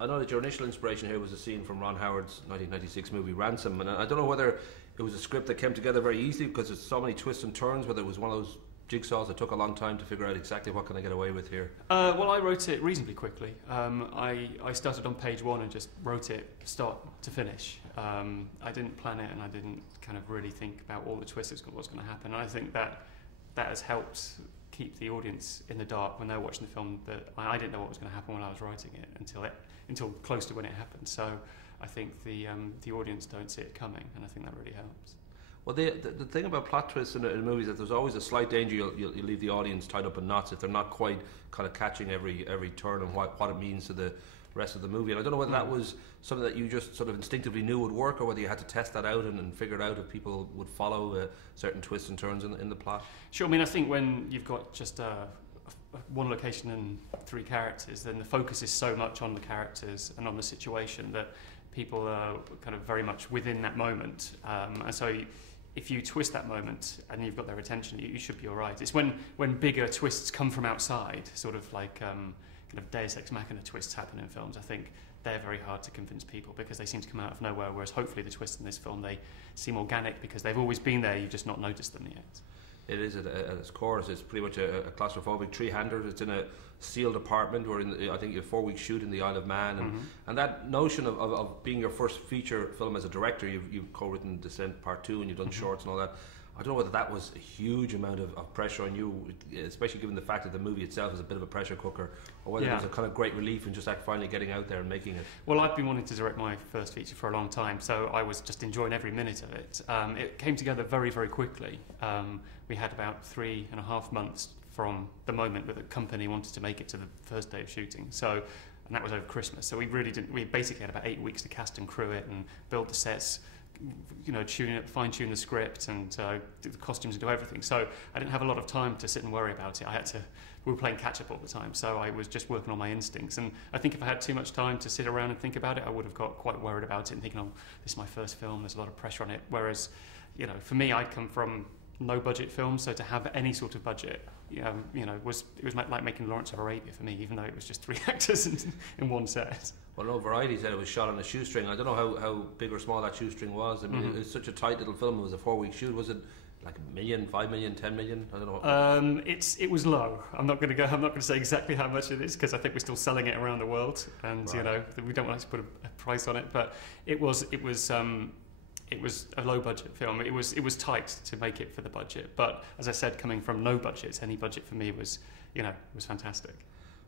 I know that your initial inspiration here was a scene from Ron Howard's 1996 movie Ransom, and I don't know whether it was a script that came together very easily because there's so many twists and turns, whether it was one of those jigsaws that took a long time to figure out exactly what can I get away with here. Well, I wrote it reasonably quickly. I started on page one and just wrote it start to finish. I didn't plan it, and I didn't kind of really think about all the twists of what's going to happen. And I think that has helped keep the audience in the dark when they're watching the film. That I didn't know what was going to happen when I was writing it until close to when it happened. So I think the audience don't see it coming, and I think that really helps. Well, the thing about plot twists in movies is that there's always a slight danger you'll leave the audience tied up in knots if they're not quite kind of catching every turn and what it means to the rest of the movie. And I don't know whether that was something that you just sort of instinctively knew would work, or whether you had to test that out and figure out if people would follow certain twists and turns in the plot. Sure. I mean, I think when you've got just one location and three characters, then the focus is so much on the characters and on the situation that people are kind of very much within that moment. And so if you twist that moment and you've got their attention, you should be all right. It's when bigger twists come from outside, sort of like kind of Deus Ex Machina twists happen in films. I think they're very hard to convince people because they seem to come out of nowhere, whereas hopefully the twists in this film, they seem organic because they've always been there, you've just not noticed them yet. It is at its core. It's pretty much a claustrophobic three-hander. It's in a sealed apartment. We're in, I think, a 4-week shoot in the Isle of Man, and that notion of being your first feature film as a director. You've co-written Descent Part 2, and you've done shorts and all that. I don't know whether that was a huge amount of pressure on you, especially given the fact that the movie itself is a bit of a pressure cooker, or whether it was a kind of great relief in just finally getting out there and making it. Well, I've been wanting to direct my first feature for a long time, so I was just enjoying every minute of it. It came together very, very quickly. We had about 3.5 months from the moment that the company wanted to make it to the first day of shooting. So, and that was over Christmas. So we basically had about 8 weeks to cast and crew it and build the sets, you know, fine-tune the script and do the costumes and do everything. So I didn't have a lot of time to sit and worry about it. We were playing catch-up all the time, so I was just working on my instincts. And I think if I had too much time to sit around and think about it, I would have got quite worried about it and thinking, oh, this is my first film, there's a lot of pressure on it. Whereas, you know, for me, I'd come from no-budget films, so to have any sort of budget, you know, it was like making Lawrence of Arabia for me, even though it was just 3 actors in one set. Well, no, Variety said it was shot on a shoestring. I don't know how big or small that shoestring was. I mean, it's such a tight little film. It was a 4-week shoot. Was it like $1 million, $5 million, $10 million? I don't know. It was low. I'm not going to say exactly how much it is because I think we're still selling it around the world, and you know, we don't want to put a price on it. But it was a low budget film. It was tight to make it for the budget. But as I said, coming from no budgets, any budget for me was fantastic.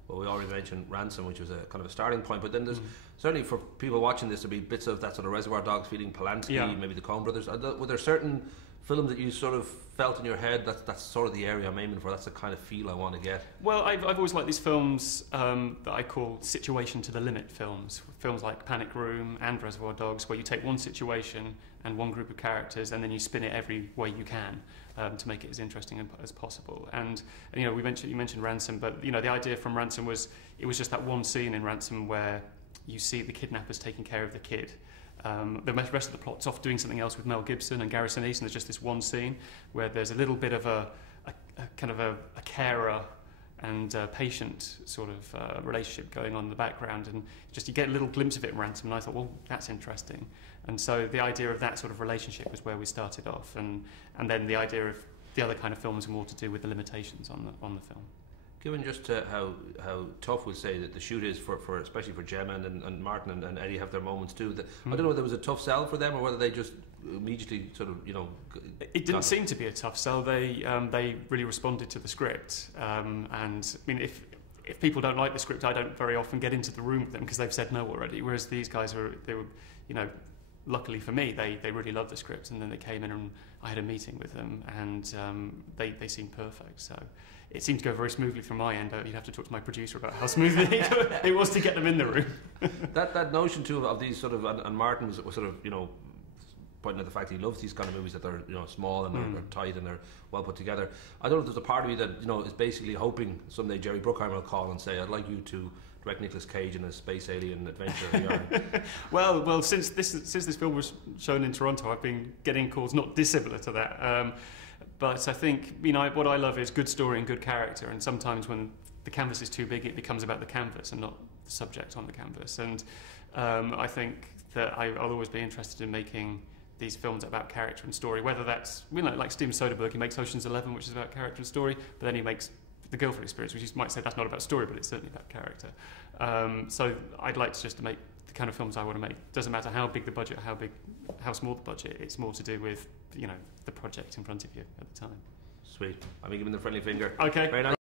Well, we already mentioned Ransom, which was a kind of a starting point, but then there's certainly for people watching this, there'll be bits of that sort of Reservoir Dogs feeling, Polanski, maybe the Coen Brothers. Were there certain films that you sort of felt in your head that's sort of the area I'm aiming for, that's the kind of feel I want to get? Well, I've always liked these films that I call situation to the limit films like Panic Room and Reservoir Dogs, where you take one situation and one group of characters and then you spin it every way you can to make it as interesting as possible. And you know, you mentioned Ransom, but you know, the idea from Ransom was it was just that one scene in Ransom where you see the kidnappers taking care of the kid. The rest of the plot's off doing something else with Mel Gibson and Garrison East, and there's just this one scene where there's a little bit of a kind of a carer and patient sort of relationship going on in the background, and just you get a little glimpse of it in Ransom, and I thought, well, that's interesting. And so the idea of that sort of relationship was where we started off, and then the idea of the other kind of films and more to do with the limitations on the film. Given just how tough we'll say that the shoot is for especially for Gemma and Martin and Eddie have their moments too. I don't know whether it was a tough sell for them or whether they just immediately sort of, you know. It didn't seem to be a tough sell. They really responded to the script, and I mean if people don't like the script, I don't very often get into the room with them because they've said no already. Whereas these guys were you know. Luckily for me, they really loved the script, and then they came in and I had a meeting with them, and they seemed perfect. So it seemed to go very smoothly from my end. You'd have to talk to my producer about how smooth it was to get them in the room. that notion too of these sort of, and Martin was sort of, you know, pointing at the fact he loves these kind of movies that they're, you know, small and they're tight and they're well put together. I don't know if there's a part of me that, you know, is basically hoping someday Jerry Bruckheimer will call and say, I'd like you to direct Nicolas Cage in a space alien adventure. well, since this film was shown in Toronto, I've been getting calls not dissimilar to that. But I think, you know, what I love is good story and good character, and sometimes when the canvas is too big, it becomes about the canvas and not the subject on the canvas. And I think that I'll always be interested in making these films about character and story, whether that's, you know, like Steven Soderbergh, he makes Ocean's 11, which is about character and story, but then he makes The Girlfriend Experience, which you might say that's not about story, but it's certainly about character. So I'd like to make the kind of films I want to make. Doesn't matter how big the budget, how small the budget, it's more to do with, you know, the project in front of you at the time. Sweet. I'll be giving the friendly finger. Okay. Very nice.